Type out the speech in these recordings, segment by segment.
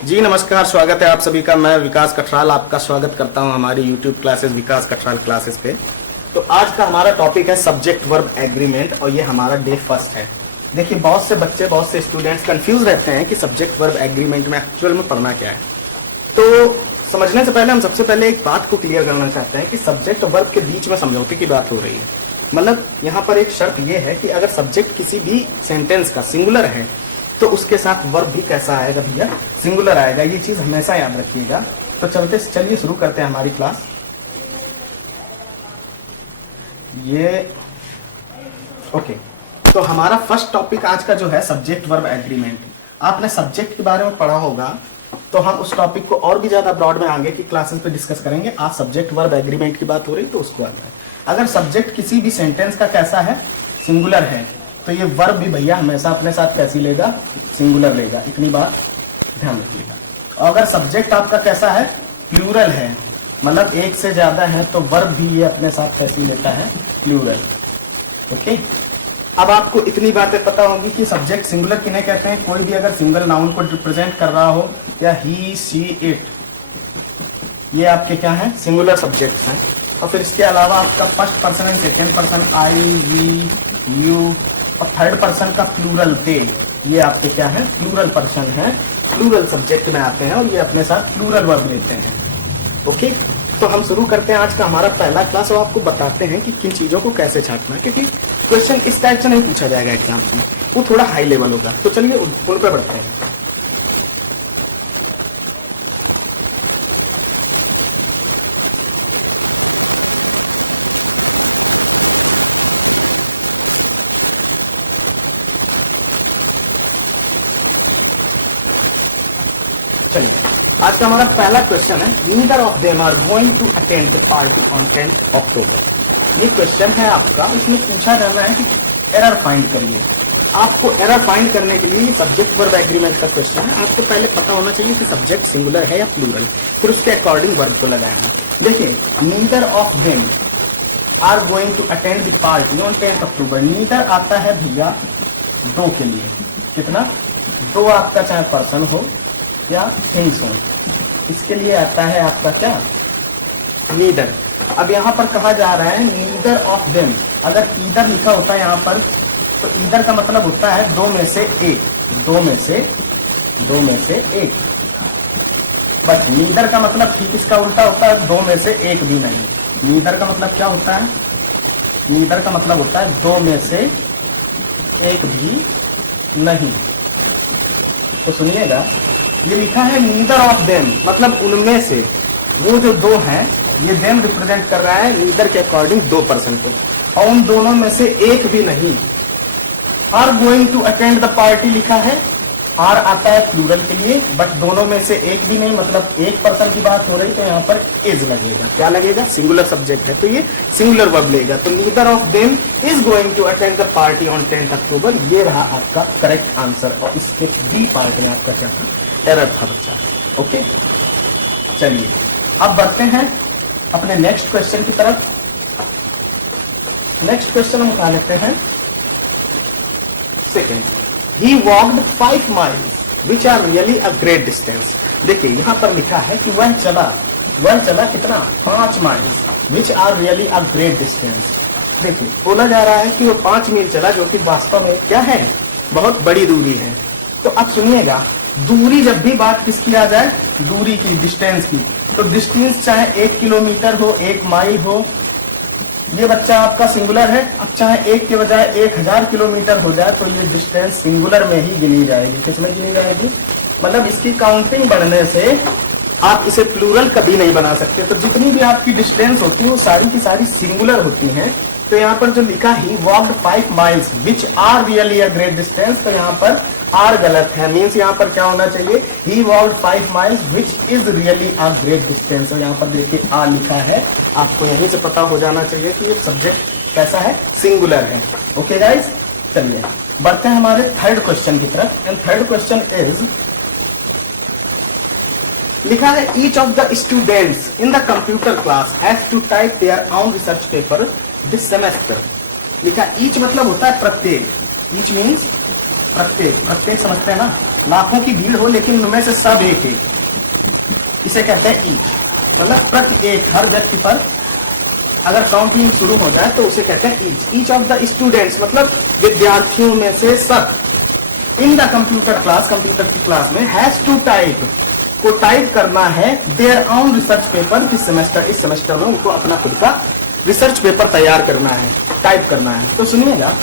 जी नमस्कार, स्वागत है आप सभी का। मैं विकास कठराल आपका स्वागत करता हूं हमारी YouTube क्लासेस विकास कठराल क्लासेस पे। तो आज का हमारा टॉपिक है सब्जेक्ट वर्ब एग्रीमेंट और ये हमारा डे फर्स्ट है। देखिए, बहुत से बच्चे, बहुत से स्टूडेंट्स कंफ्यूज रहते हैं कि सब्जेक्ट वर्ब एग्रीमेंट में एक्चुअल में पढ़ना क्या है। तो समझने से पहले हम सबसे पहले एक बात को क्लियर करना चाहते हैं कि सब्जेक्ट और वर्ब के बीच में समझौते की बात हो रही है। मतलब यहाँ पर एक शर्त यह है कि अगर सब्जेक्ट किसी भी सेंटेंस का सिंगुलर है तो उसके साथ वर्ब भी कैसा आएगा भैया, सिंगुलर आएगा। ये चीज हमेशा याद रखिएगा। तो चलिए शुरू करते हैं हमारी क्लास। ओके, तो हमारा फर्स्ट टॉपिक आज का जो है सब्जेक्ट वर्ब एग्रीमेंट। आपने सब्जेक्ट के बारे में पढ़ा होगा, तो हम उस टॉपिक को और भी ज्यादा ब्रॉड में आगे की क्लासेस पे डिस्कस करेंगे। आज सब्जेक्ट वर्ब एग्रीमेंट की बात हो रही तो उसको आता है। अगर सब्जेक्ट किसी भी सेंटेंस का कैसा है, सिंगुलर है, तो ये वर्ब भी भैया हमेशा अपने साथ कैसी लेगा, सिंगुलर लेगा। इतनी बात ध्यान रखिएगा। और अगर सब्जेक्ट आपका कैसा है, प्लूरल है, मतलब एक से ज्यादा है, तो वर्ब भी ये अपने साथ कैसी लेता है, प्लूरल। ओके, अब आपको इतनी बातें पता होगी कि सब्जेक्ट सिंगुलर किन्हें कहते हैं। कोई भी अगर सिंगल नाउन को रिप्रेजेंट कर रहा हो, या ही, सी, इट, ये आपके क्या है, सिंगुलर सब्जेक्ट्स हैं। और फिर इसके अलावा आपका first person and second person, I, we, you, और थर्ड पर्सन का प्लूरल ते, ये आपके क्या है, प्लूरल पर्सन है, प्लूरल सब्जेक्ट में आते हैं और ये अपने साथ प्लूरल वर्ब लेते हैं। ओके, तो हम शुरू करते हैं आज का हमारा पहला क्लास और आपको बताते हैं कि किन चीजों को कैसे छांटना है, क्योंकि क्वेश्चन इस टाइप से नहीं पूछा जाएगा एग्जाम में, वो थोड़ा हाई लेवल होगा। तो चलिए उन पे बढ़ते हैं। चलिए, आज का हमारा पहला क्वेश्चन है, neither of them are going to attend the party on 10 October. ये क्वेश्चन है आपका, इसमें पूछा जाना है कि एरर फाइंड करिए। आपको एरर फाइंड करने के लिए सब्जेक्ट वर्ब एग्रीमेंट का क्वेश्चन है। आपको पहले पता होना चाहिए कि सब्जेक्ट सिंगुलर है या प्लूरल, फिर उसके अकॉर्डिंग वर्ब को लगाना। देखिए, neither of them are going to attend the party on 10 October. Neither आता है भैया दो के लिए, कितना, दो आपका चाहे पर्सन हो या थिंग्स हो, इसके लिए आता है आपका क्या, नीदर। अब यहाँ पर कहा जा रहा है नीदर ऑफ देम। अगर ईदर लिखा होता है यहाँ पर, तो ईदर का मतलब होता है दो में से एक, दो में से एक। बट नीदर का मतलब ठीक इसका उल्टा होता है, दो में से एक भी नहीं। नीदर का मतलब क्या होता है, नीदर का मतलब होता है दो में से एक भी नहीं। तो सुनिएगा, ये लिखा है नीदर ऑफ देम, मतलब उनमें से, वो जो दो हैं, ये देम रिप्रेजेंट कर रहा है नीदर के अकॉर्डिंग दो पर्सन को, और उन दोनों में से एक भी नहीं। Are going to attend the party लिखा है, आर आता है प्लूरल के लिए, बट दोनों में से एक भी नहीं, मतलब एक पर्सन की बात हो रही, तो यहाँ पर इज लगेगा। क्या लगेगा, सिंगुलर सब्जेक्ट है तो ये सिंगुलर वर्ब लेगा। तो neither of them is going to attend the party on 10 October, ये रहा आपका करेक्ट आंसर। और इसके बी पार्ट में आपका क्या था, एरर था बच्चा। ओके, चलिए अब बढ़ते हैं अपने नेक्स्ट क्वेश्चन की तरफ। नेक्स्ट क्वेश्चन हम उठा लेते हैं second. He walked 5 miles which are really a great distance. देखिए, यहाँ पर लिखा है कि वह चला कितना, 5 miles which are really a great distance. देखिए, बोला जा रहा है कि वो 5 मील चला, जो कि वास्तव में क्या है, बहुत बड़ी दूरी है। तो अब सुनिएगा, दूरी जब भी बात किसकी आ जाए, दूरी की, डिस्टेंस की, तो डिस्टेंस चाहे 1 किलोमीटर हो, 1 माइल हो, ये बच्चा आपका सिंगुलर है। अब चाहे 1 के बजाय 1000 किलोमीटर हो जाए, तो ये डिस्टेंस सिंगुलर में ही गिनी जाएगी। किसमें गिनी जाएगी, मतलब इसकी काउंटिंग बढ़ने से आप इसे प्लूरल कभी नहीं बना सकते। तो जितनी भी आपकी डिस्टेंस होती है वो सारी की सारी सिंगुलर होती हैं। तो यहाँ पर जो लिखा he walked 5 miles which are really a great distance, तो यहाँ पर आर गलत है। मीन्स यहाँ पर क्या होना चाहिए, he walked 5 miles which is really a great distance. और यहाँ पर देखिए आ लिखा है, आपको यहीं से पता हो जाना चाहिए कि ये सब्जेक्ट कैसा है, सिंगुलर है। ओके गाइस, चलिए बढ़ते हैं हमारे थर्ड क्वेश्चन की तरफ। एंड थर्ड क्वेश्चन इज, लिखा है each of the students in the computer class has to type their own research paper this semester. लिखा ईच मतलब होता है प्रत्येक, ईच मीन्स प्रत्येक, प्रत्येक समझते हैं ना, लाखों की भीड़ हो लेकिन उनमें से सब एक एक, इसे कहते हैं ईच। मतलब प्रति एक, हर व्यक्ति पर अगर काउंटिंग शुरू हो जाए तो उसे कहते हैं ईच ऑफ द स्टूडेंट्स, मतलब विद्यार्थियों में से सब, इन द कंप्यूटर क्लास, कंप्यूटर की क्लास में, हैज टू टाइप, को टाइप करना है there own research paper this semester, इस सेमेस्टर में उनको अपना खुद का रिसर्च पेपर तैयार करना है, टाइप करना है। तो सुनिएगा,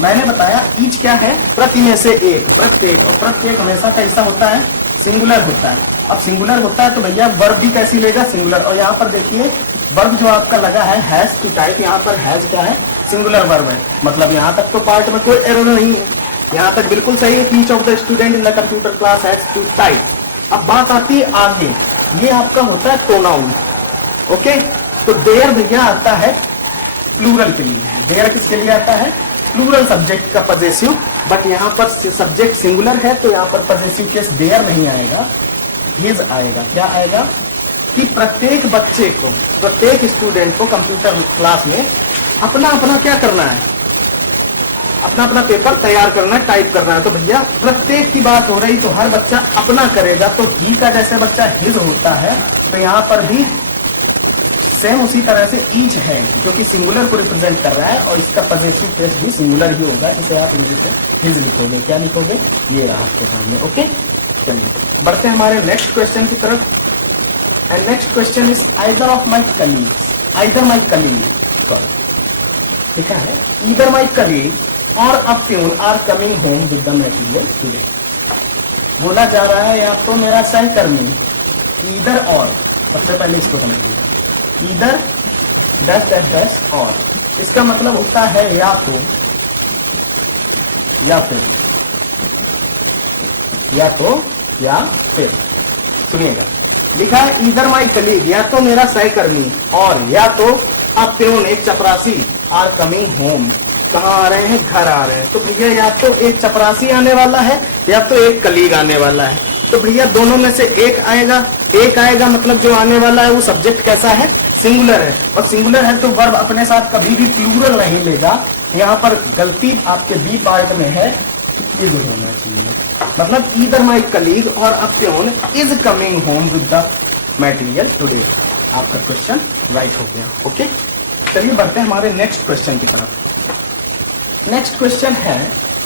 मैंने बताया ईच क्या है, प्रति में से एक, प्रत्येक, और प्रत्येक हमेशा कैसा होता है, सिंगुलर होता है। अब सिंगुलर होता है तो भैया वर्ब भी कैसी लेगा, सिंगुलर। और यहाँ पर देखिए वर्ब जो आपका लगा है हैज टू टाइप, यहाँ पर हैज क्या है, सिंगुलर वर्ब है। मतलब यहाँ तक तो पार्ट में कोई एरर नहीं है, यहाँ तक बिल्कुल सही है। Each of the student in the computer class has to type. अब बात आती है आगे, ये आपका होता है प्रोनाउन। ओके, तो देयर भैया आता है प्लूरल के लिए। देयर किसके लिए आता है, प्लूरल सब्जेक्ट का पजेसिव, बट यहाँ पर सब्जेक्ट सिंगुलर है तो यहाँ पर पजेसिव केस देयर नहीं आएगा, हिज आएगा। क्या आएगा कि प्रत्येक बच्चे को, प्रत्येक स्टूडेंट को कंप्यूटर क्लास में अपना अपना क्या करना है, अपना अपना पेपर तैयार करना है, टाइप करना है। तो भैया प्रत्येक की बात हो रही तो हर बच्चा अपना करेगा, तो ही का जैसे बच्चा हिज होता है तो यहाँ पर भी सेम उसी तरह से ईच है जो कि सिंगुलर को रिप्रेजेंट कर रहा है, और इसका पजेसिव केस भी सिंगुलर ही होगा, जिसे आप इंग्लिश में हिज लिखोगे। क्या लिखोगे, ये रहा आपके सामने। ओके, चलिए बढ़ते हैं हमारे नेक्स्ट क्वेश्चन की तरफ। And next question is either of my colleagues, either my colleague, लिखा है either my colleague or a peon are coming home with the material today. बोला जा रहा है या तो मेरा सहकर्मी, ईदर और, सबसे पहले इसको समझिए, ईदर डैश डैश डैश और, इसका मतलब होता है या तो, या फिर, या तो, या फिर। सुनिएगा, लिखा है ईदर माई कलीग, या तो मेरा सहकर्मी, और या तो अ प्यून, एक चपरासी, आर कमिंग होम, कहाँ आ रहे हैं, घर आ रहे हैं। तो भैया या तो एक चपरासी आने वाला है या तो एक कलीग आने वाला है। तो भैया दोनों में से एक आएगा, एक आएगा, मतलब जो आने वाला है वो सब्जेक्ट कैसा है, सिंगुलर है, और सिंगुलर है तो वर्ब अपने साथ कभी भी प्लूरल नहीं लेगा। यहाँ पर गलती आपके बी पार्ट में है, इज होना चाहिए। मतलब either my colleague or a peon is coming home with the material today. आपका क्वेश्चन राइट हो गया। ओके, चलिए बढ़ते हैं हमारे नेक्स्ट क्वेश्चन की तरफ। नेक्स्ट क्वेश्चन है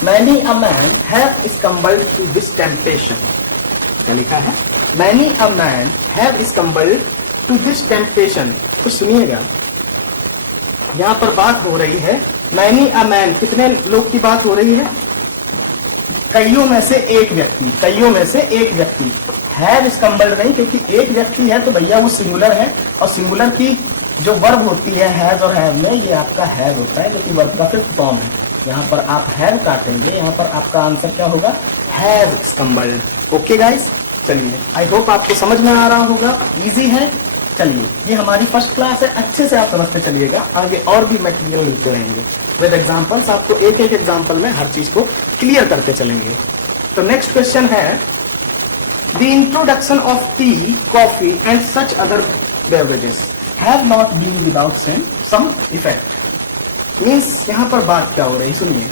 many a man have succumbed to this temptation. क्या लिखा है, many a man have succumbed to this temptation. तो सुनिएगा, यहाँ पर बात हो रही है मैनी अ मैन, कितने लोग की बात हो रही है, कईयों में से एक व्यक्ति, कईयों में से एक व्यक्ति। हैव स्कम्बल्ड नहीं, क्योंकि एक व्यक्ति है तो भैया वो सिंगुलर है, और सिंगुलर की जो वर्ब होती है हैज और हैव में, ये आपका हैव होता है जो कि वर्ब का फिफ्थ फॉर्म है। यहाँ पर आप हैव काटेंगे, यहाँ पर आपका आंसर क्या होगा, हैव स्कम्बल्ड। ओके गाइस, चलिए आई होप आपको समझ में आ रहा होगा, इजी है। चलिए, ये हमारी फर्स्ट क्लास है, अच्छे से आप समझते चलिएगा, आगे और भी मटेरियल मिलते रहेंगे विद एग्जांपल्स। आपको एक एक एग्जांपल में हर चीज को क्लियर करते चलेंगे। तो नेक्स्ट क्वेश्चन है the introduction of tea, coffee and such other beverages have not been without some effect. Means यहाँ पर बात क्या हो रही, सुनिए।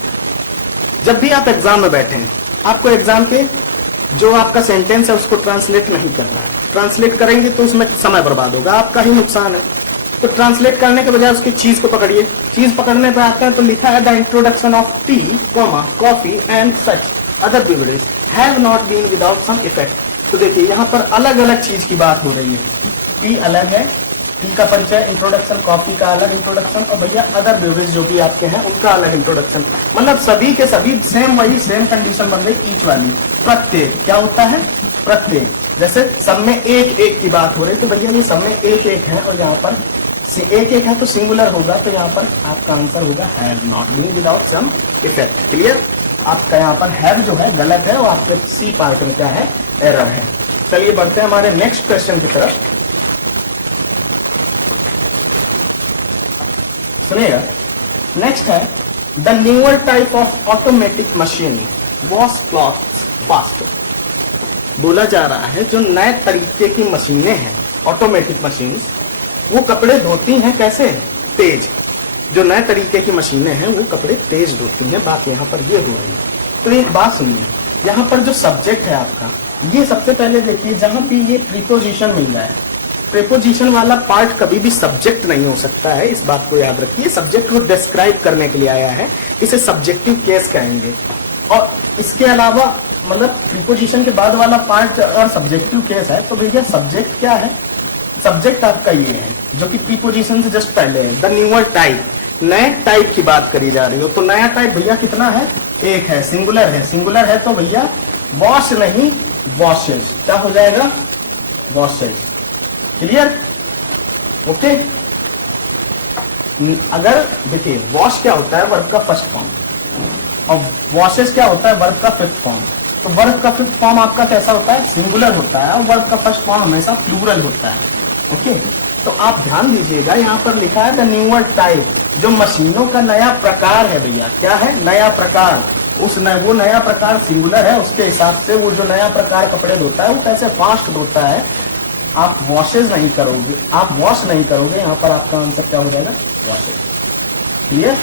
जब भी आप एग्जाम में बैठे हैं, आपको एग्जाम के जो आपका सेंटेंस है उसको ट्रांसलेट नहीं करना है। ट्रांसलेट करेंगे तो उसमें समय बर्बाद होगा, आपका ही नुकसान है। तो ट्रांसलेट करने के बजाय उसकी चीज को पकड़िए। चीज पकड़ने पे आता है तो लिखा है the introduction of tea, coffee and such other beverage have not been without some effect. तो देखिए यहाँ पर अलग अलग चीज की बात हो रही है। टी अलग है, टी का परिचय, इंट्रोडक्शन, कॉफी का अलग इंट्रोडक्शन, और भैया अदर बेवरेज जो भी आपके हैं उनका अलग इंट्रोडक्शन। मतलब सभी के सभी सेम, वही सेम कंडीशन बन गई ईच वाली। प्रत्येक क्या होता है, प्रत्येक, जैसे सब में एक एक की बात हो रही, तो भैया ये सब में एक एक है, और यहाँ पर एक एक है तो सिंगुलर होगा, तो यहाँ पर आपका आंसर होगा have not been without some effect. Clear, आपका यहाँ पर हैव जो है गलत है, और आपके सी पार्ट में क्या है, एरर है। चलिए बढ़ते हैं हमारे नेक्स्ट क्वेश्चन की तरफ। सुनिएगा, नेक्स्ट है the newer type of automatic machine wash clothes faster. बोला जा रहा है जो नए तरीके की मशीनें हैं, ऑटोमेटिक मशीन, वो कपड़े धोती हैं कैसे, तेज। जो नए तरीके की मशीनें हैं वो कपड़े तेज धोती हैं, बात यहाँ पर ये हो रही है। तो एक बात सुनिए, यहाँ पर जो सब्जेक्ट है आपका, ये सबसे पहले देखिए जहां भी ये प्रीपोजिशन मिल रहा है, प्रीपोजिशन वाला पार्ट कभी भी सब्जेक्ट नहीं हो सकता है, इस बात को याद रखिए। सब्जेक्ट को डिस्क्राइब करने के लिए आया है, इसे सब्जेक्टिव केस कहेंगे। और इसके अलावा मतलब प्रीपोजिशन के बाद वाला पार्ट अगर सब्जेक्टिव केस है तो भैया सब्जेक्ट क्या है, सब्जेक्ट आपका ये है जो कि प्रीपोजिशन से जस्ट पहले है। द न्यूअर टाइप, नए टाइप की बात करी जा रही हो तो नया टाइप भैया कितना है, एक है, सिंगुलर है। सिंगुलर है तो भैया वॉश नहीं वॉशेज, क्या हो जाएगा, वॉशेज। Clear, okay. अगर देखिए वॉश क्या होता है, वर्ब का फर्स्ट फॉर्म, और वॉशेज क्या होता है, वर्ब का फिफ्थ फॉर्म। तो वर्ब का फिफ्थ फॉर्म आपका कैसा होता है, सिंगुलर होता है, और वर्ब का फर्स्ट फॉर्म हमेशा प्लूरल होता है। ओके, तो आप ध्यान दीजिएगा यहाँ पर लिखा है द न्यूअर टाइप, जो मशीनों का नया प्रकार है भैया, क्या है, नया प्रकार। वो नया प्रकार सिंगुलर है, उसके हिसाब से वो जो नया प्रकार कपड़े धोता है वो कैसे फास्ट धोता है। आप वॉशेज नहीं करोगे, आप वॉश नहीं करोगे, यहाँ पर आपका आंसर क्या हो जाएगा, वॉशेज। क्लियर,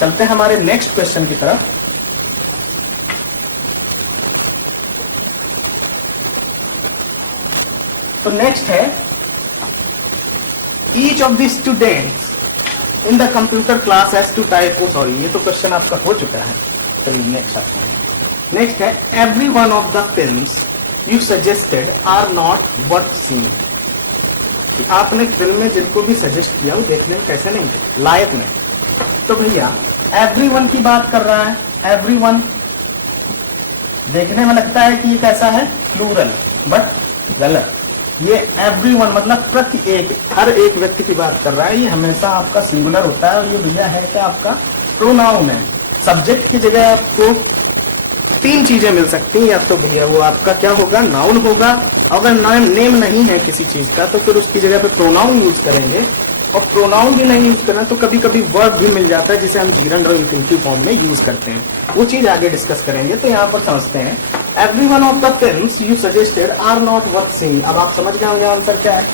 चलते हैं हमारे नेक्स्ट क्वेश्चन की तरफ। तो नेक्स्ट है each of the students in the computer class has to type, oh sorry ये तो क्वेश्चन आपका हो चुका है। चलिए नेक्स्ट आते हैं। नेक्स्ट है every one of the films you suggested are not worth seeing, कि आपने फिल्म में जिनको भी सजेस्ट किया वो देखने में कैसे नहीं थे, लायक नहीं। तो भैया एवरी वन की बात कर रहा है, एवरी वन देखने में लगता है कि ये कैसा है, प्लूरल, बट गलत। ये एवरी वन मतलब प्रति एक, हर एक व्यक्ति की बात कर रहा है, ये हमेशा आपका सिंगुलर होता है। और ये भैया है क्या, आपका प्रोनाउन है। सब्जेक्ट की जगह आपको तीन चीजें मिल सकती हैं, या तो भैया वो आपका क्या होगा, नाउन होगा। अगर नेम नहीं है किसी चीज का तो फिर उसकी जगह पे प्रोनाउन यूज करेंगे, और प्रोनाउन भी नहीं यूज करना तो कभी कभी वर्ब भी मिल जाता है जिसे हम जीरंड और इंफिनिटिव फॉर्म में यूज करते हैं, वो चीज आगे डिस्कस करेंगे। तो यहाँ पर समझते हैं every one of the films you suggested are not worth seeing. अब आप समझ गए होंगे आंसर क्या है,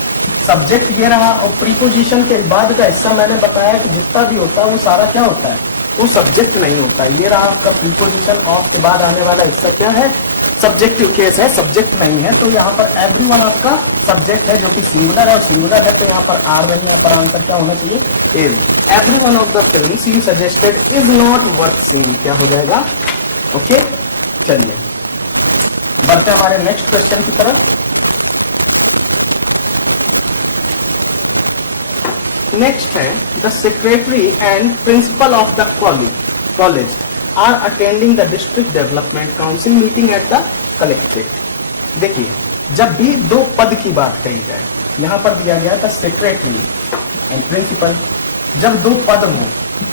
सब्जेक्ट ये रहा, और प्रीपोजिशन के बाद का हिस्सा मैंने बताया कि जितना भी होता है वो सारा क्या होता है, वो सब्जेक्ट नहीं होता। ये रहा आपका प्रीपोजिशन, ऑफ के बाद आने वाला हिस्सा क्या है, सब्जेक्टिव केस है, सब्जेक्ट नहीं है। तो यहाँ पर एवरी वन आपका सब्जेक्ट है जो कि सिंगुलर है, और सिंगुलर है तो यहाँ पर आर नहीं, यहाँ पर आंसर क्या होना चाहिए, is. Every one of the films you suggested is not worth seeing, क्या हो जाएगा, ओके। चलिए बढ़ते हमारे नेक्स्ट क्वेश्चन की तरफ। नेक्स्ट है the secretary and principal of the college are attending the district development council meeting at the collectorate. देखिए जब भी दो पद की बात कही जाए, यहाँ पर दिया गया था सेक्रेटरी एंड प्रिंसिपल। जब दो पद हो,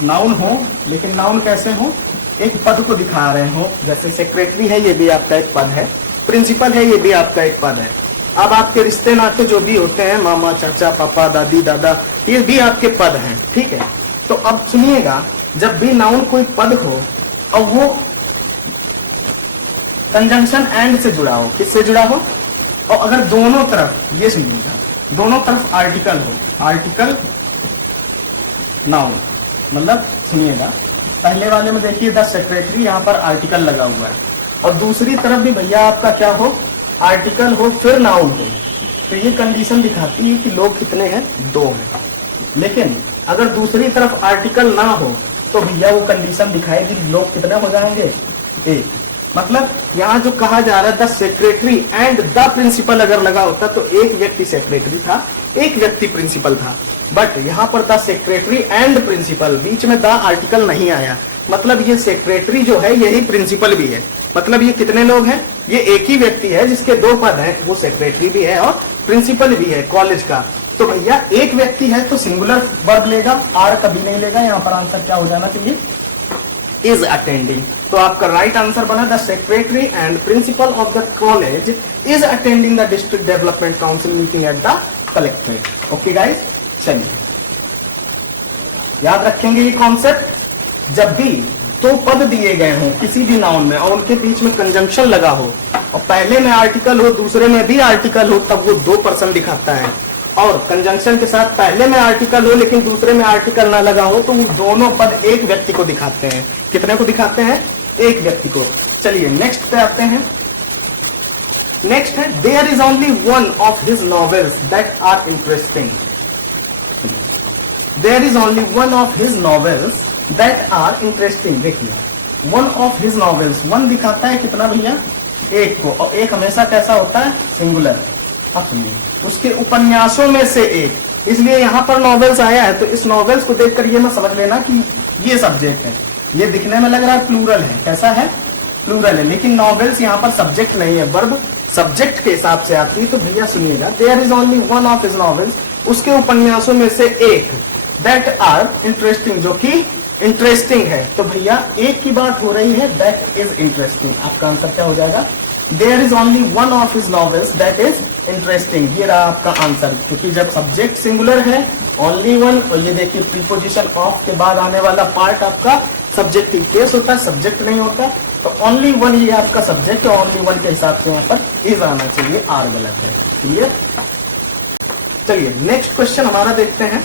नाउन हो, लेकिन नाउन कैसे हो, एक पद को दिखा रहे हो, जैसे सेक्रेटरी है ये भी आपका एक पद है, प्रिंसिपल है ये भी आपका एक पद है। अब आपके रिश्ते नाते जो भी होते हैं, मामा चाचा पापा दादी दादा, ये भी आपके पद हैं, ठीक है। तो अब सुनिएगा, जब भी नाउन कोई पद हो और वो कंजंक्शन एंड से जुड़ा हो, किससे जुड़ा हो, और अगर दोनों तरफ, ये सुनिएगा, दोनों तरफ आर्टिकल हो, आर्टिकल नाउन, मतलब सुनिएगा पहले वाले में देखिए द सेक्रेटरी, यहाँ पर आर्टिकल लगा हुआ है, और दूसरी तरफ भी भैया आपका क्या हो, आर्टिकल हो फिर नाउन हो। तो ये कंडीशन दिखाती है कि लोग कितने हैं, दो हैं। लेकिन अगर दूसरी तरफ आर्टिकल ना हो तो भैया वो कंडीशन दिखाएगी लोग कितने हो जाएंगे, एक। मतलब यहाँ जो कहा जा रहा है the secretary and the principal अगर लगा होता तो एक व्यक्ति सेक्रेटरी था, एक व्यक्ति प्रिंसिपल था। बट यहाँ पर द सेक्रेटरी एंड प्रिंसिपल, बीच में द आर्टिकल नहीं आया, मतलब ये सेक्रेटरी जो है यही प्रिंसिपल भी है। मतलब ये कितने लोग हैं, ये एक ही व्यक्ति है जिसके दो पद हैं, वो सेक्रेटरी भी है और प्रिंसिपल भी है कॉलेज का। तो भैया एक व्यक्ति है तो सिंगुलर वर्ब लेगा, आर कभी नहीं लेगा। यहाँ पर आंसर क्या हो जाना चाहिए, इज अटेंडिंग। तो आपका राइट आंसर बना the secretary and principal of the college is attending the district development council meeting at the collectorate. Okay guys, चलिए याद रखेंगे ये कॉन्सेप्ट। जब भी दो पद दिए गए हों किसी भी नाउन में और उनके बीच में कंजंक्शन लगा हो और पहले में आर्टिकल हो दूसरे में भी आर्टिकल हो, तब वो दो पर्सन दिखाता है। और कंजंक्शन के साथ पहले में आर्टिकल हो लेकिन दूसरे में आर्टिकल ना लगा हो तो वो दोनों पद एक व्यक्ति को दिखाते हैं। कितने को दिखाते हैं, एक व्यक्ति को। चलिए नेक्स्ट पे आते हैं। नेक्स्ट है there is only one of his novels that are interesting. There is only one of his novels that are interesting. देखिए one of his novels, one दिखाता है कितना भैया, एक को, और एक हमेशा कैसा होता है, सिंगुलर, अपनी, उसके उपन्यासों में से एक, इसलिए यहां पर नॉवेल्स आया है। तो इस नॉवेल्स को देखकर ये ना समझ लेना कि ये सब्जेक्ट है। ये दिखने में लग रहा है प्लूरल है, कैसा है, प्लूरल है, लेकिन नॉवेल्स यहाँ पर सब्जेक्ट नहीं है, वर्ब सब्जेक्ट के हिसाब से आती है। तो भैया सुनिएगा, there is only one of his novels, उसके उपन्यासों में से एक, दैट आर इंटरेस्टिंग, जो कि इंटरेस्टिंग है। तो भैया एक की बात हो रही है, दैट इज इंटरेस्टिंग। आपका आंसर क्या हो जाएगा, there is only one of his novels that is interesting. ये रहा आपका आंसर, क्योंकि जब सब्जेक्ट सिंगुलर है, ओनली वन, और ये देखिए प्रीपोजिशन ऑफ के बाद आने वाला पार्ट आपका सब्जेक्टिव केस होता है, सब्जेक्ट नहीं होता। तो ओनली वन ये आपका सब्जेक्ट है, ओनली वन के हिसाब से यहाँ पर इज आना चाहिए, आर गलत है। क्लियर। चलिए नेक्स्ट क्वेश्चन हमारा देखते हैं।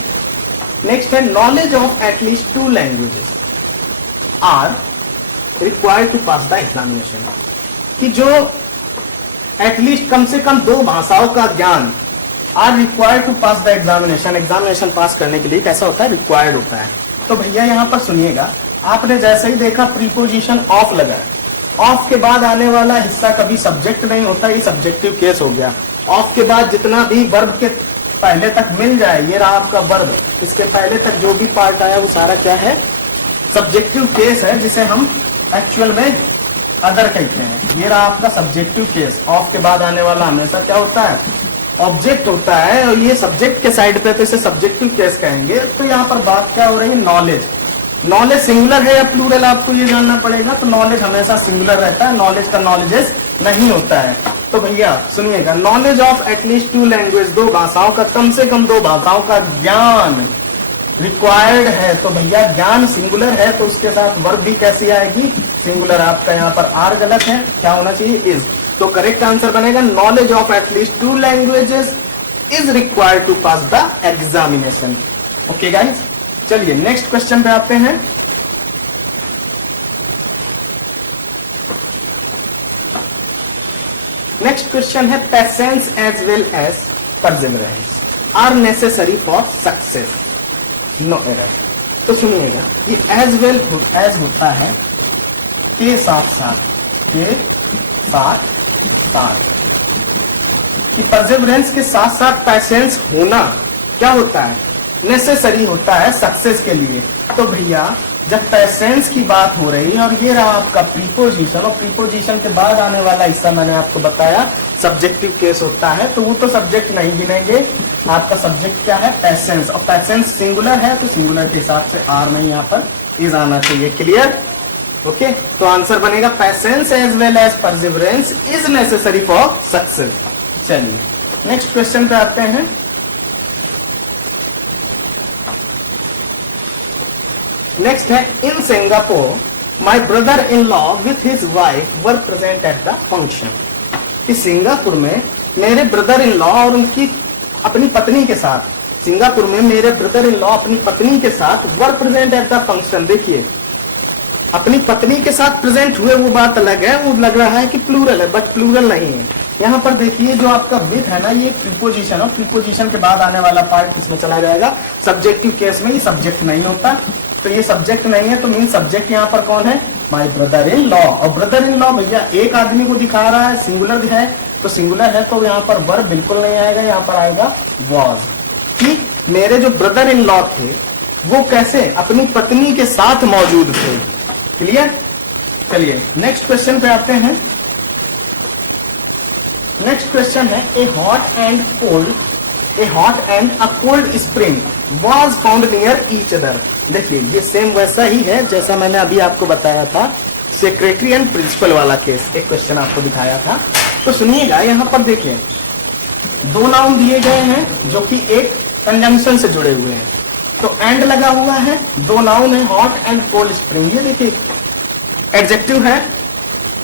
नेक्स्ट है knowledge of at least 2 languages are required to pass the examination. कि जो एटलीस्ट कम से कम 2 भाषाओं का ज्ञान are required to pass the examination, examination pass करने के लिए कैसा होता है, रिक्वायर्ड होता है। तो भैया यहाँ पर सुनिएगा, आपने जैसे ही देखा प्रीपोजिशन ऑफ लगा, ऑफ के बाद आने वाला हिस्सा कभी सब्जेक्ट नहीं होता, ये सब्जेक्टिव केस हो गया। ऑफ के बाद जितना भी वर्ब के पहले तक मिल जाए, ये रहा आपका वर्ब, इसके पहले तक जो भी पार्ट आया वो सारा क्या है, सब्जेक्टिव केस है, जिसे हम एक्चुअल में अदर कहते हैं। ये रहा आपका सब्जेक्टिव केस। ऑफ के बाद आने वाला हमेशा क्या होता है, ऑब्जेक्ट होता है, और ये सब्जेक्ट के साइड पे, तो इसे सब्जेक्टिव केस कहेंगे। तो यहाँ पर बात क्या हो रही है, नॉलेज। नॉलेज सिंगुलर है या प्लूरल, आपको ये जानना पड़ेगा। तो नॉलेज हमेशा सिंगुलर रहता है, नॉलेज का नॉलेजेस नहीं होता है। तो भैया सुनिएगा, नॉलेज ऑफ एटलीस्ट 2 लैंग्वेज, 2 भाषाओं का, कम से कम 2 भाषाओं का ज्ञान रिक्वायर्ड है। तो भैया ज्ञान सिंगुलर है, तो उसके साथ वर्ब भी कैसी आएगी, सिंगुलर। आपका यहाँ पर आर गलत है, क्या होना चाहिए, इज। तो करेक्ट आंसर बनेगा knowledge of at least 2 languages is required to pass the examination. Okay guys, चलिए नेक्स्ट क्वेश्चन पे आते हैं। नेक्स्ट क्वेश्चन है patience as well as perseverance are necessary for success, no error. तो सुनिएगा, ये एज वेल एज होता है के साथ साथ, के साथ साथ, कि परसिवरेंस के साथ साथ पेशेंस होना क्या होता है, नेसेसरी होता है सक्सेस के लिए। तो भैया जब पेशेंस की बात हो रही है, और ये रहा आपका प्रीपोजिशन, और प्रीपोजिशन के बाद आने वाला हिस्सा मैंने आपको बताया सब्जेक्टिव केस होता है, तो वो तो सब्जेक्ट नहीं गिनेंगे। आपका सब्जेक्ट क्या है, पेशेंस, और पेशेंस सिंगुलर है, तो सिंगुलर के हिसाब से आर नहीं यहाँ पर इज आना चाहिए। क्लियर। ओके, तो आंसर बनेगा patience as well as perseverance is necessary for success. चलिए नेक्स्ट क्वेश्चन पे आते हैं। नेक्स्ट है in Singapore my brother in law with his wife were present at the function. कि सिंगापुर में मेरे ब्रदर इन लॉ और उनकी अपनी पत्नी के साथ, सिंगापुर में मेरे ब्रदर इन लॉ अपनी पत्नी के साथ वर प्रेजेंट एट द फंक्शन। देखिए अपनी पत्नी के साथ प्रेजेंट हुए वो बात अलग है, वो लग रहा है कि प्लूरल है, बट प्लूरल नहीं है। यहाँ पर देखिए जो आपका विथ है ना, ये प्रीपोजिशन है, प्रीपोजिशन के बाद आने वाला पार्ट किसमें चला जाएगा, सब्जेक्टिव केस में। ये सब्जेक्ट नहीं होता, तो ये सब्जेक्ट नहीं है, तो मीन सब्जेक्ट यहाँ पर कौन है, माई ब्रदर इन लॉ। और ब्रदर इन लॉ भैया एक आदमी को दिखा रहा है, सिंगुलर है, तो सिंगुलर है, तो यहाँ पर वर्ब बिल्कुल नहीं आएगा, यहाँ पर आएगा वॉज। कि मेरे जो ब्रदर इन लॉ थे वो कैसे अपनी पत्नी के साथ मौजूद थे। क्लियर। चलिए नेक्स्ट क्वेश्चन पे आते हैं। नेक्स्ट क्वेश्चन है ए hot and a cold spring was found near each other. देखिए ये सेम वैसा ही है जैसा मैंने अभी आपको बताया था, सेक्रेटरी एंड प्रिंसिपल वाला केस, एक क्वेश्चन आपको दिखाया था। तो सुनिएगा, यहाँ पर देखिए 2 नाउन दिए गए हैं जो कि एक कंजंक्शन से जुड़े हुए हैं, तो एंड लगा हुआ है, 2 नाउन है, हॉट एंड कोल्ड स्प्रिंग। ये देखिए एडजेक्टिव है,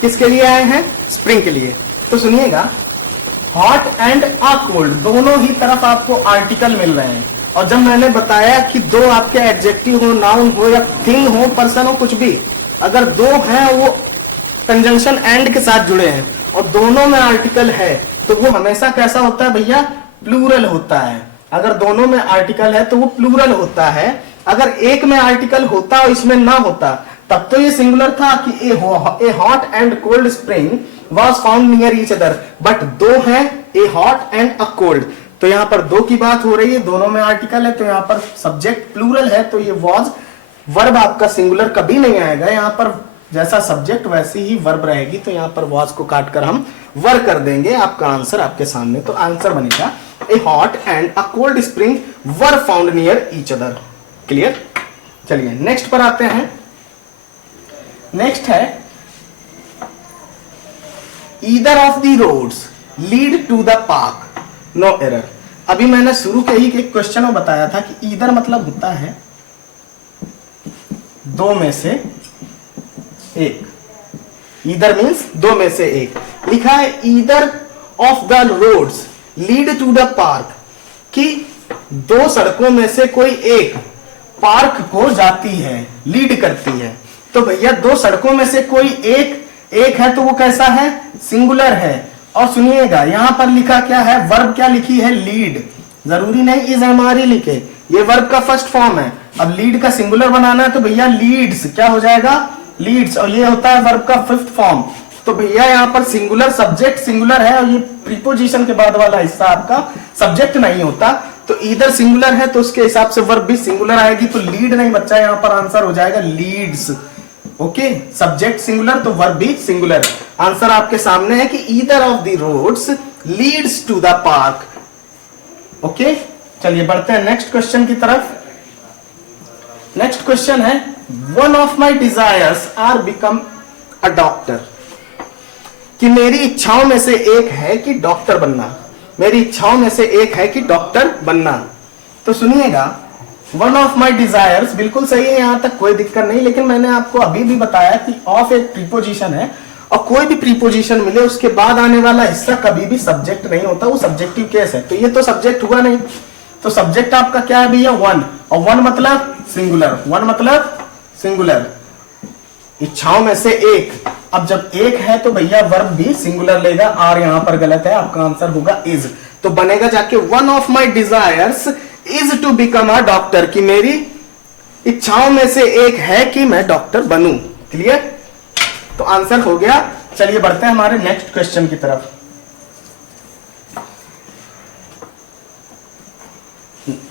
किसके लिए आए हैं, स्प्रिंग के लिए। तो सुनिएगा, हॉट एंड अ कोल्ड दोनों ही तरफ आपको आर्टिकल मिल रहे हैं। और जब मैंने बताया कि 2 आपके एडजेक्टिव हो, नाउन हो या थिंग हो, पर्सन हो, कुछ भी, अगर 2 हैं वो कंजंक्शन एंड के साथ जुड़े हैं और दोनों में आर्टिकल है तो वो हमेशा कैसा होता है भैया, प्लूरल होता है। अगर दोनों में आर्टिकल है तो वो प्लूरल होता है। अगर एक में आर्टिकल होता और इसमें ना होता तब तो ये सिंगुलर था कि ए hot and cold spring was found near each other, but दो है, ए हॉट एंड अ कोल्ड, तो यहां पर दो की बात हो रही है, दोनों में आर्टिकल है तो यहां पर सब्जेक्ट प्लूरल है तो ये वॉज, वर्ब आपका सिंगुलर कभी नहीं आएगा, यहां पर जैसा सब्जेक्ट वैसी ही वर्ब रहेगी, तो यहां पर वॉज को काटकर हम वर कर देंगे। आपका आंसर आपके सामने, तो आंसर बनेगा a hot and a cold spring were found near each other. Clear? चलिए नेक्स्ट पर आते हैं। नेक्स्ट है either of the roads lead to the park, no error. अभी मैंने शुरू के ही एक क्वेश्चन में बताया था कि ईदर मतलब होता है दो में से एक, ईदर मीन्स दो में से एक। लिखा है either of the roads lead to the park, कि दो सड़कों में से कोई एक पार्क को जाती है, लीड करती है। तो भैया दो सड़कों में से कोई एक है तो वो कैसा है, सिंगुलर है। और सुनिएगा यहां पर लिखा क्या है, वर्ब क्या लिखी है, लीड। जरूरी नहीं इज हमारी लिखे, ये वर्ब का फर्स्ट फॉर्म है। अब लीड का सिंगुलर बनाना है तो भैया लीड्स क्या हो जाएगा, लीड्स, और ये होता है वर्ब का फिफ्थ फॉर्म। तो भैया यहाँ पर सिंगुलर, सब्जेक्ट सिंगुलर है और ये प्रीपोजिशन के बाद वाला हिस्सा आपका सब्जेक्ट नहीं होता, तो इधर सिंगुलर है तो उसके हिसाब से वर्ब भी सिंगुलर आएगी, तो लीड नहीं बच्चा, यहाँ पर आंसर हो जाएगा लीड्स। ओके, सब्जेक्ट सिंगुलर तो वर्ब भी सिंगुलर। आंसर आपके सामने है कि either of the roads leads to the park. Okay, चलिए बढ़ते हैं नेक्स्ट क्वेश्चन की तरफ। नेक्स्ट क्वेश्चन है one of my desires are become a doctor, कि मेरी इच्छाओं में से एक है कि डॉक्टर बनना, मेरी इच्छाओं में से एक है कि डॉक्टर बनना। तो सुनिएगा वन ऑफ माई डिजायर्स बिल्कुल सही है, यहां तक कोई दिक्कत नहीं, लेकिन मैंने आपको अभी भी बताया कि ऑफ एक प्रीपोजिशन है और कोई भी प्रीपोजिशन मिले उसके बाद आने वाला हिस्सा कभी भी सब्जेक्ट नहीं होता, वो सब्जेक्टिव केस है। तो ये तो सब्जेक्ट हुआ नहीं, तो सब्जेक्ट आपका क्या है भैया, वन, और वन मतलब सिंगुलर, वन मतलब सिंगुलर, इच्छाओं में से एक। अब जब एक है तो भैया वर्ब भी सिंगुलर लेगा, आर यहां पर गलत है, आपका आंसर होगा इज। तो बनेगा जाके one of my desires is to become a doctor, कि मेरी इच्छाओं में से एक है कि मैं डॉक्टर बनूं। क्लियर? तो आंसर हो गया। चलिए बढ़ते हैं हमारे नेक्स्ट क्वेश्चन की तरफ।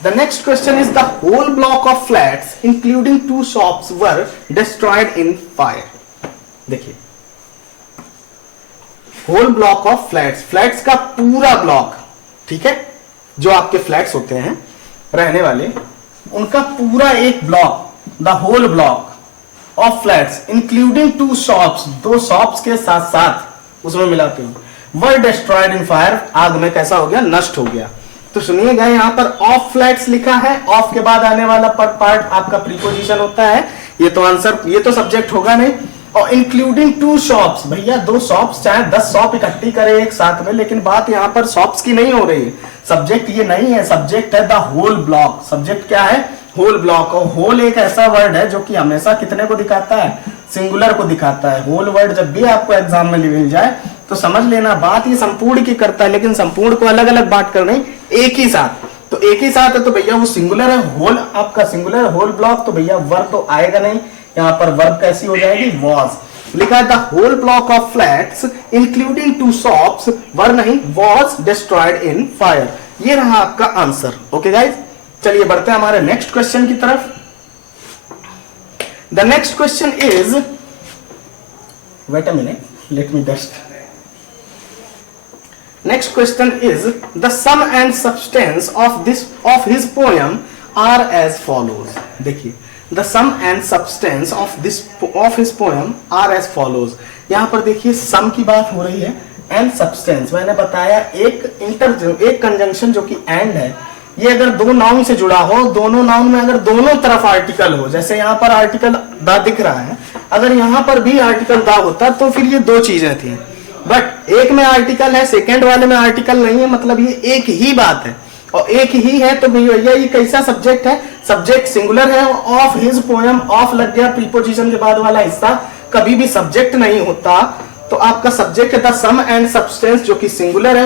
The next question is the whole block of flats including 2 shops were destroyed in fire. देखिए whole block of flats, flats का पूरा ब्लॉक, ठीक है, जो आपके फ्लैट्स होते हैं रहने वाले, उनका पूरा एक block, the whole block of flats including 2 shops, 2 shops के साथ साथ उसमें मिलाते हैं, वर डिस्ट्रॉयड इन फायर, आग में कैसा हो गया, नष्ट हो गया। तो सुनिएगा यहाँ पर ऑफ फ्लैट्स लिखा है, ऑफ के बाद आने वाला पार्ट आपका प्रीपोजिशन होता है, ये तो आंसर, ये तो सब्जेक्ट होगा नहीं। और इंक्लूडिंग 2 शॉप्स, भैया 2 शॉप्स, चाहे 10 शॉप इकट्ठी करे एक साथ में, लेकिन बात यहाँ पर शॉप्स की नहीं हो रही है, सब्जेक्ट ये नहीं है, सब्जेक्ट है द होल ब्लॉक। सब्जेक्ट क्या है, होल ब्लॉक। और होल एक ऐसा वर्ड है जो कि हमेशा कितने को दिखाता है, सिंगुलर को दिखाता है। होल वर्ड जब भी आपको एग्जाम में मिल जाए तो समझ लेना बात ये संपूर्ण की करता है, लेकिन संपूर्ण को अलग अलग बांट कर नहीं, एक ही साथ। तो एक ही साथ है तो भैया वो सिंगुलर है, होल आपका सिंगुलर, होल ब्लॉक, तो भैया वर्ब तो आएगा नहीं, यहाँ पर वर्ब कैसी हो जाएगी, वॉज। लिखा है the whole block of flats including 2 shops were नहीं, वॉज डिस्ट्रॉयड इन फायर। ये रहा आपका आंसर। ओके गाइज, चलिए बढ़ते हैं हमारे नेक्स्ट क्वेश्चन की तरफ। The next question is, wait a minute, let me dust. Next question is the sum and substance of his poem are as follows. देखिए the sum and substance of his poem are as follows. यहाँ पर देखिए sum की बात हो रही है and substance, मैंने बताया एक कंजंक्शन जो कि and है, ये अगर 2 नाउन से जुड़ा हो, दोनों नाउन में अगर दोनों तरफ आर्टिकल हो, जैसे यहाँ पर आर्टिकल द दिख रहा है, अगर यहाँ पर भी आर्टिकल द होता तो फिर ये 2 चीजें थी, बट एक में आर्टिकल है, सेकेंड वाले में आर्टिकल नहीं है, मतलब ये एक ही बात है और एक ही है। तो भैया ये कैसा सब्जेक्ट है, सब्जेक्ट सिंगुलर है, ऑफ हिज पोएम, ऑफ लग गया प्रीपोजिशन के बाद वाला हिस्सा, कभी भी सब्जेक्ट नहीं होता, तो आपका subject the sum and substance जो कि सिंगुलर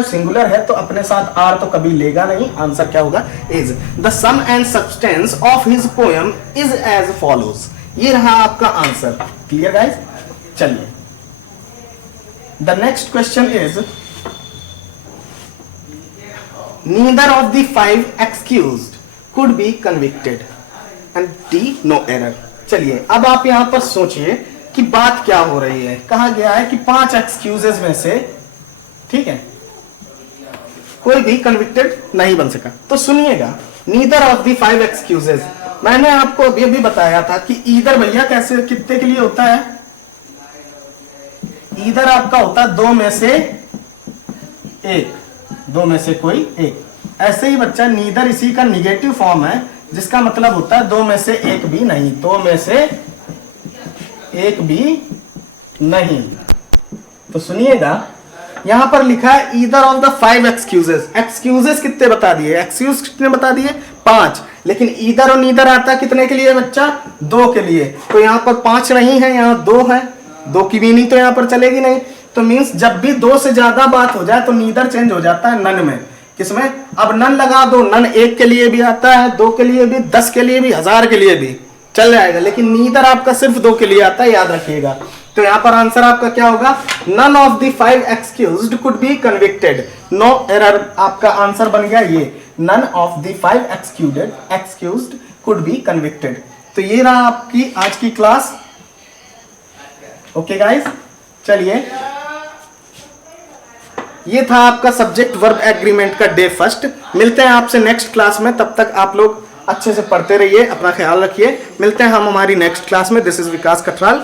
है तो अपने साथ आर तो कभी लेगा नहीं, आंसर क्या होगा is. The sum and substance of his poem is as follows, ये रहा आपका आंसर। Clear guys? चलिए the next question is neither of the 5 excused could be convicted and D no error. चलिए अब आप यहां पर सोचिए कि बात क्या हो रही है। कहा गया है कि 5 एक्सक्यूजेस में से, ठीक है, कोई भी कन्विक्टेड नहीं बन सका। तो सुनिएगा, नीदर ऑफ द 5 एक्सक्यूजेस, मैंने आपको अभी अभी बताया था कि ईदर भैया कैसे कितने के लिए होता है, ईदर आपका होता है 2 में से 1, 2 में से कोई एक। ऐसे ही बच्चा नीदर इसी का निगेटिव फॉर्म है, जिसका मतलब होता है 2 में से 1 भी नहीं, 2 में से 1 भी नहीं। तो सुनिएगा, यहां पर लिखा है either of the 5 excuses. Excuses कितने बता दिए, एक्सक्यूज कितने बता दिए 5, लेकिन ईदर और नीदर आता है कितने के लिए बच्चा, 2 के लिए। तो यहां पर 5 नहीं है, यहां 2 है, 2 की मीनिंग तो यहां पर चलेगी नहीं। तो मीन्स जब भी 2 से ज्यादा बात हो जाए तो नीदर चेंज हो जाता है नन में। किसमें? अब नन लगा दो, नन 1 के लिए भी आता है, 2 के लिए भी, 10 के लिए भी, 1000 के लिए भी चल जाएगा, लेकिन नीदर आपका सिर्फ 2 के लिए आता है, याद रखिएगा। तो यहां पर आंसर आपका क्या होगा, none of the 5 excused could be convicted, no error. आपका आंसर बन गया ये, none of the 5 excused could be convicted. तो ये रहा आपकी आज की क्लास। ओके गाइस, चलिए ये था आपका सब्जेक्ट वर्ब एग्रीमेंट का डे फर्स्ट। मिलते हैं आपसे नेक्स्ट क्लास में, तब तक आप लोग अच्छे से पढ़ते रहिए, अपना ख्याल रखिए। मिलते हैं हम हमारी नेक्स्ट क्लास में। This is Vikas कठराल।